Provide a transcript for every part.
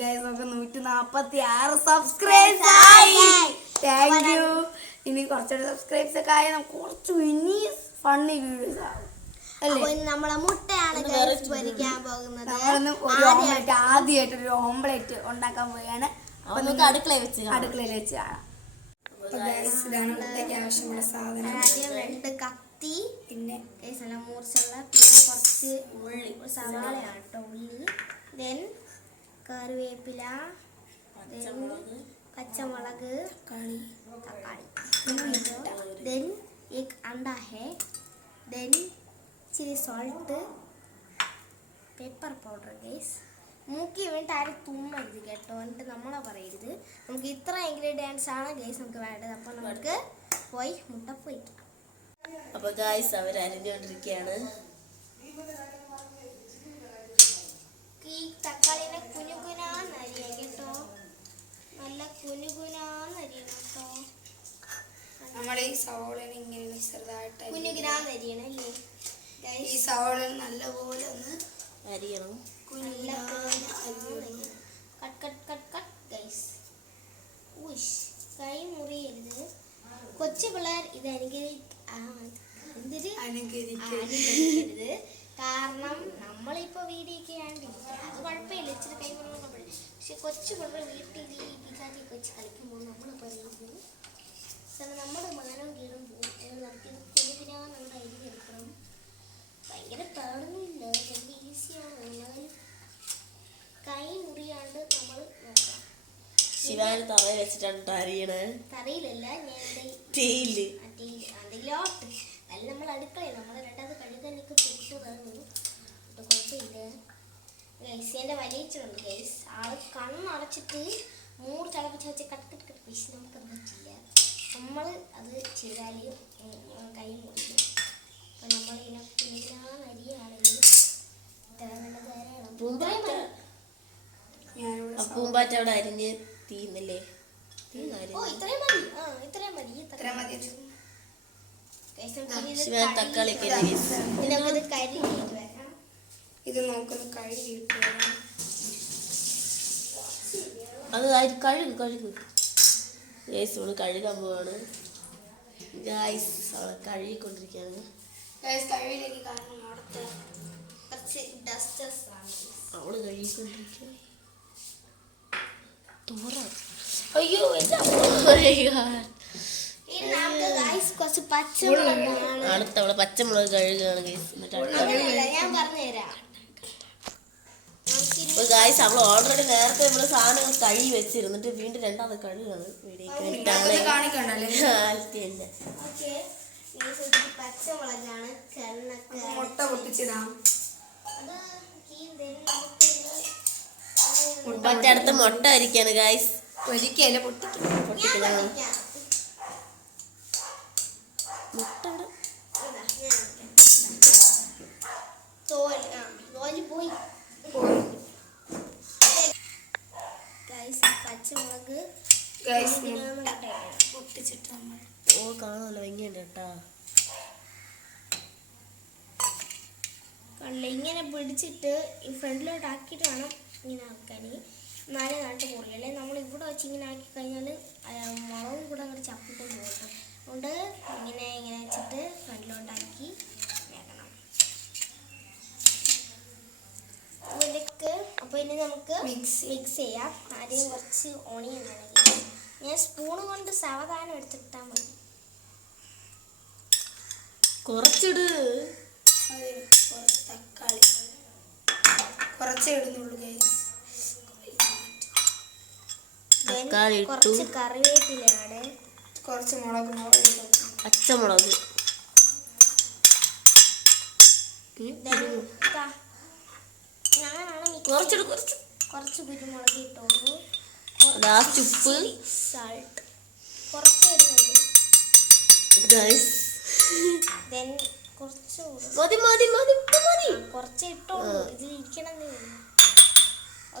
Guys നമുക്ക് നൂറ്റി നാപ്പത്തി ആറ് സബ്സ്ക്രൈബ്സ് ആയി താങ്ക് യു ഇനി കുറച്ചുകൂടി സബ്സ്ക്രൈബ്സ് ഒക്കെ ആയി നമുക്ക് കുറച്ച് ഇനി ഫണ്ണി വീഡിയോസ് ആവും. നമ്മളെ മുട്ടയാണ് പൊരിക്കാൻ പോകുന്നത്. ആദ്യമായിട്ട് ഒരു ഓംലെറ്റ് ഉണ്ടാക്കാൻ പോവുകയാണ്. അടുക്കളയിൽ വെച്ച് കാണാം. അടുക്കളയിൽ വെച്ച് കാണാം. ഇതാണ് മുട്ടയ്ക്ക് ആവശ്യമുള്ള സാധനം. ആദ്യം രണ്ട് കത്തി പിന്നെ മൂർച്ചുള്ള പിന്നെ കുറച്ച് ഉള്ളി. സവാളയാണ് കേട്ടോ ഉള്ളി. കറിവേപ്പില പച്ചമുളക് തക്കാളി. ദെൻ എഗ് അണ്ട ഹേ ദെൻ ഇച്ചിരി സോൾട്ട് പേപ്പർ പൗഡർ ഗേസ് മൂക്കി വേണ്ടി ആരും തുമ്മരുത് കേട്ടോ. എന്നിട്ട് നമ്മളെ പറയരുത്. നമുക്ക് ഇത്ര ഇൻഗ്രീഡിയൻസ് ആണ് ഗേസ് നമുക്ക് വേണ്ടത്. അപ്പോൾ നമുക്ക് പോയി മുട്ട പോയിക്കാം അപ്പോൾ ഗായ്സ് അവർ അരിഞ്ഞുകൊണ്ടിരിക്കുകയാണ്. തക്കാളിനെ ഈ സവോളനെ ഇങ്ങനെ ചെറുതായിട്ട് അരിഞ്ഞ് കുനുകുനാന്ന് അരിയണം അല്ലേ ഈ ഗൈസ് സവോള നല്ലപോലെ ഒന്ന് അരിയണം. Cut cut cut cut guys ഉഷ് കൈ മുറിയരുത്. കൊച്ചു പിള്ളേർ ഇത് എന്തൊരു? അനുകരിക്കും അനുകരിക്കരുത്. കാരണം നമ്മളിപ്പോ വീടിയൊക്കെയാണ് അത് കുഴപ്പമില്ല. ഇച്ചിരി കൈ മുറിയുമ്പോൾ പക്ഷെ കൊച്ചു പിള്ളേർ വീട്ടിൽ ഈ കൊച്ച് കളിക്കുമ്പോൾ നമ്മൾ പറയുന്നത് കാരണം നമ്മുടെ മാനം കീറുമ്പോൾ നിർത്തി കുഞ്ഞിനാ നമ്മുടെ അരി എടുക്കണം. ഭയങ്കര പാടൊന്നുമില്ല വലിയ ഈസിയാണ് എന്നാലും കൈ മുറിയാണ്ട് നമ്മൾ നോക്കാം ശിവാന് തറയിൽ വെച്ചിട്ടാണ് ട്ടോ അരിയണേ തറയിലല്ല ഞാൻ എന്റെ തീയിൽ അതിലോട്ട് അല്ല നമ്മൾ നമ്മൾ രണ്ടാമത് കുഴപ്പമില്ല. ഗൈസ് എന്റെ ഗൈസ്. ആൾ കണ്ണടച്ചിട്ട് മൂർ ചളപ്പിച്ച് വെച്ച് കട്ട് കട്ട് കട്ട് പറ്റില്ല നമ്മൾ അത് ചെയ്താൽ കൈ മുടിക്കും അപ്പം നല്ല ധാരാളം പൂമ്പാറ്റ പൂമ്പാറ്റ. അവിടെ അരിഞ്ഞ് തീന്നില്ലേ? തക്കാളി ഇത് നമുക്കൊന്ന് വരാം. അത് കഴുകും കഴുകും. ഗൈസ് നമ്മൾ കഴുകാൻ പോവാണ്. ഗൈസ് അവളെ കഴുകിക്കൊണ്ടിരിക്കുകയാണ്. അവൾ കഴുകിക്കൊണ്ടിരിക്കുക തോറ. അയ്യോ എന്റെ ഇനി നമുക്ക് ഗൈസ് കുറച്ച് പച്ചമുളകാണ് അടുത്ത അവളെ പച്ചമുളക് കഴുകുകയാണ് ഗൈസ് ഞാൻ പറഞ്ഞുതരാം. ഇപ്പൊ ഗായ്സ് നമ്മൾ ഓൾറെഡി നേരത്തെ നമ്മൾ സാധനങ്ങൾ കഴുകി വെച്ചിരുന്നിട്ട് വീണ്ടും രണ്ടാമത് കഴുകാണ് വീഡിയോക്ക് പച്ചമുളകാണ് മുട്ട പൊട്ടിച്ചിടാം. മുട്ട അരിക്കാണ് ഗായ്സ് ഒരിക്കലും പൊട്ടിക്കണം പൊട്ടിക്കണം ഓ കാണാമല്ലോ ഭംഗിയുണ്ട് കേട്ടാ. കണ്ടില്ല ഇങ്ങനെ പിടിച്ചിട്ട് ഈ ഫ്രണ്ടിലോട്ട് ആക്കിയിട്ട് വേണം ഇങ്ങനെ ആക്കാൻ എന്നാലേ നാട്ട് മുറിയല്ലേ നമ്മൾ ഇവിടെ വെച്ച് ഇങ്ങനെ ആക്കി കഴിഞ്ഞാൽ മുളകും കൂടെ അങ്ങോട്ട് ചപ്പിക്കൊണ്ട് പോകും അതുകൊണ്ട് ഇങ്ങനെ ഇങ്ങനെ വെച്ചിട്ട് ഫ്രണ്ടിലോട്ടാക്കി വേക്കണം അപ്പോൾ ഇതൊക്കെ അപ്പോൾ ഇനി നമുക്ക് മിക്സ് മിക്സ് ചെയ്യാം. ആദ്യം കുറച്ച് ഓണിയൻ ആണെങ്കിൽ ഞാൻ സ്പൂൺ കൊണ്ട് സാവധാനം എടുത്തിട്ടാൽ മതി. കുറച്ചിട്. അതെ കുറച്ച് തക്കാളി. കുറച്ചേ ഇടുന്നുള്ളൂ ഗൈസ് തക്കാളി. കുറച്ച് കറിവേപ്പിലയാണ്. കുറച്ച് മുളക് മുളക്. പച്ചമുളക്. Then ഇതാ. ഞാനാണ് മിക്സ് കുറച്ചിട് കുറച്ച്. കുറച്ച് കുരുമുളക് ഇട്ടോളൂ. ലാസ്റ്റ് ഉപ്പ്. സാൾട്ട് കുറച്ച് ദെൻ കുറച്ച്. മതി മതി മതി ഇപ്പൊ മതി. കുറച്ച് ഇട്ടോളൂ. ഇതിൽ ഇരിക്കണം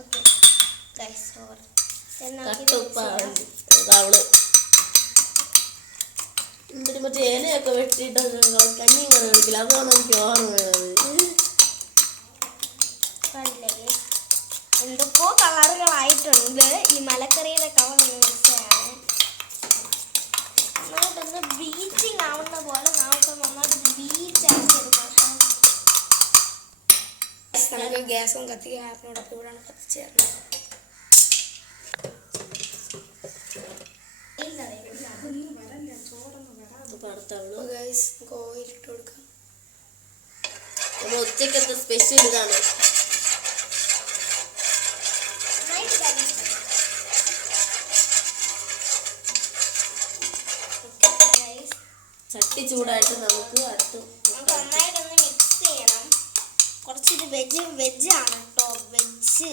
ഓക്കെ ഗൈസ് ഓവർ മറ്റേ ഇലയൊക്കെ വെട്ടിയിട്ട് കഞ്ഞി ഇങ്ങനെ കളിക്കില്ല അതാണ് എനിക്ക് ഓർമ്മ വരുന്നത് കണ്ടില്ലേ guys? എന്തൊക്കെയോ കളറുകളായിട്ടുണ്ട്. ഈ മലക്കറിയുടെ കളർ മിക്സാണ് നന്നായിട്ടൊന്ന് ബ്ലീച്ചിങ് ആവുന്ന പോലെ നമുക്ക് നന്നായിട്ട് ബ്ലീച്ച് ആക്കി എടുക്കാം. നമുക്ക് ഗ്യാസും കത്തിക്കാൻ ആപ്പിനോടൊപ്പം ഇവിടെയാണ് നമ്മൾ ഉച്ചക്കത്തെ സ്പെഷ്യൽ ഇതാണ്. ചൂടായിട്ട് നമുക്ക് അടുത്ത് നന്നായിട്ടൊന്ന് മിക്സ് ചെയ്യണം. കുറച്ചിത് വെജ് വെജ് ആണ് കേട്ടോ വെജ്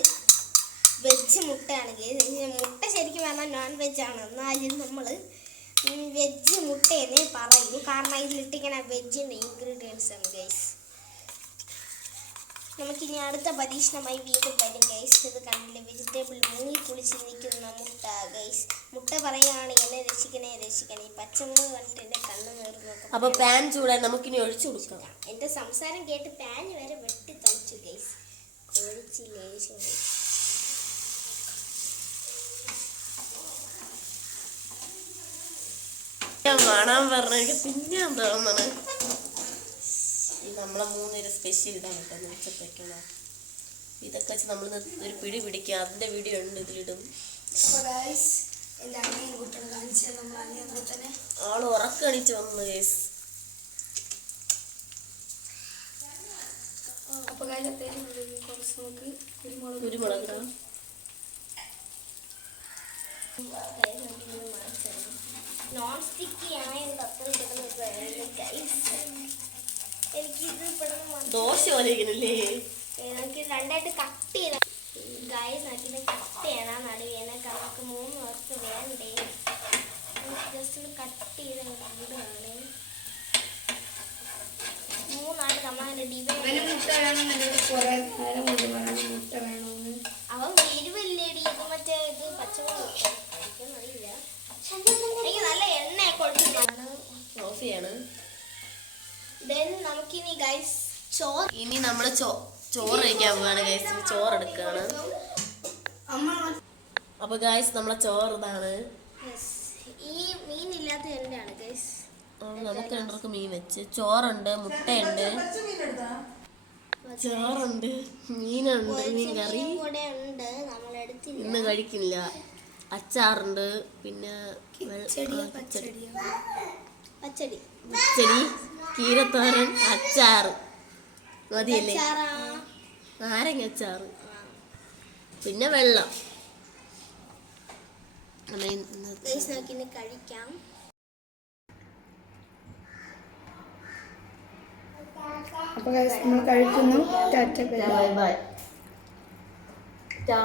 വെജ് മുട്ടയാണെങ്കിൽ മുട്ട ശരിക്കും പറഞ്ഞാൽ നോൺ വെജ് ആണ്. എന്നാലും നമ്മൾ വെജ് മുട്ടയെന്നേ പറയൂ കാരണം ഇതിലിട്ടിങ്ങനെ വെജിന്റെ ഇൻഗ്രീഡിയൻസ് ആണ് ഗൈസ് നമുക്കിനി അടുത്ത പരീക്ഷണമായി വീണ്ടും വരും ഗൈസ് ഇത് കണ്ടില്ലേ? വെജിറ്റബിൾ മുങ്ങി കുളിച്ച് നിൽക്കുന്ന മുട്ട ഗൈസ് മുട്ട പറയുകയാണെങ്കിൽ എന്നെ രക്ഷിക്കണേ രക്ഷിക്കണേ. ഈ പച്ചമുളക് കണ്ടിട്ട് എന്റെ കണ്ണ് നേർന്നു അപ്പൊ പാൻ ചൂടായി നമുക്കിനി ഒഴിച്ചു കൊടുക്കാം. എന്റെ സംസാരം കേട്ട് പാൻ വരെ വെട്ടി തളിച്ചു ഗൈസ് ഒഴിച്ച് ലേശം. ഞാൻ കാണാൻ പറഞ്ഞെങ്കിൽ പിന്നെ തോന്നണേ. നമ്മളെ മൂന്നേര് സ്പെഷ്യൽ ഇതാണ് കേട്ടോ ഉച്ചത്തേക്കുള്ള ഇതൊക്കെ വെച്ച് നമ്മൾ ഒരു പിടി പിടിക്കുക. അതിന്റെ വീഡിയോ ഉണ്ട് ഇതിലിടും. അപ്പോൾ ഗൈസ് എന്റെ അനിയൻ കുട്ടൻ കാണിച്ചത് നമ്മൾ അനിയൻ കുട്ടനെ. ആൾ ഉറക്കണിച്ച് വന്നു കേസ് അപ്പോൾ ഗൈസ് അത്തേനും കുറച്ച് നമുക്ക് കുരുമുളക്. നോൺ സ്റ്റിക്കി ആയ അത്ര കിട്ടുന്ന എനിക്കിത് മാറ്റാം. ദോശ പോലെ ഇരിക്കണില്ലേ രണ്ടായിട്ട് കട്ട് ചെയ്ത ഗൈസ് നമുക്കിത് കട്ട് ചെയ്യണം. നടുവേന നമുക്ക് മൂന്ന് പേർക്ക് വേണ്ടേ? ജസ്റ്റ് ഒന്ന് കട്ട് ചെയ്ത് വിടുകയാണ് മൂന്നായിട്ട് നമ്മളെ ഡിവൈഡ് മുട്ട വേണം മുട്ട വേണമെന്ന് അവൻ വരുവല്ലേടി ഇത് മറ്റേ ഇത് പച്ചമുളക് കഴിക്കുന്നറിയില്ല എനിക്ക് നല്ല എണ്ണയൊക്കെ ഒഴിച്ചിട്ടാണ് ഓഫ് ചെയ്യാണ് ദെൻ നമുക്കിനി ഗൈസ് ചോറ്. ഇനി നമ്മൾ ചോറ് കഴിക്കാൻ പോവാണ് ഗൈസ് ചോറ് എടുക്കുകയാണ് അമ്മ അപ്പൊ ഗൈസ് നമ്മളെ ചോറ് ഇതാണ്. ഈ മീനില്ലാത്ത എന്റെയാണ് ഗൈസ് നമുക്ക് രണ്ടർക്ക് മീൻ വെച്ച്. ചോറുണ്ട് മുട്ടയുണ്ട്. ചോറുണ്ട് മീനുണ്ട് മീൻ കറി. ഇന്ന് കഴിക്കില്ല അച്ചാറുണ്ട് പിന്നെ പച്ചടി. പച്ചടി. പച്ചടി കീരത്തോരൻ അച്ചാറ്. മതിയല്ലേ? നാരങ്ങ അച്ചാറ്. പിന്നെ വെള്ളം. കഴിക്കാം. അപ്പോൾ നമ്മൾ കഴിക്കുന്നു. Tata bye. Bye bye. ടാ.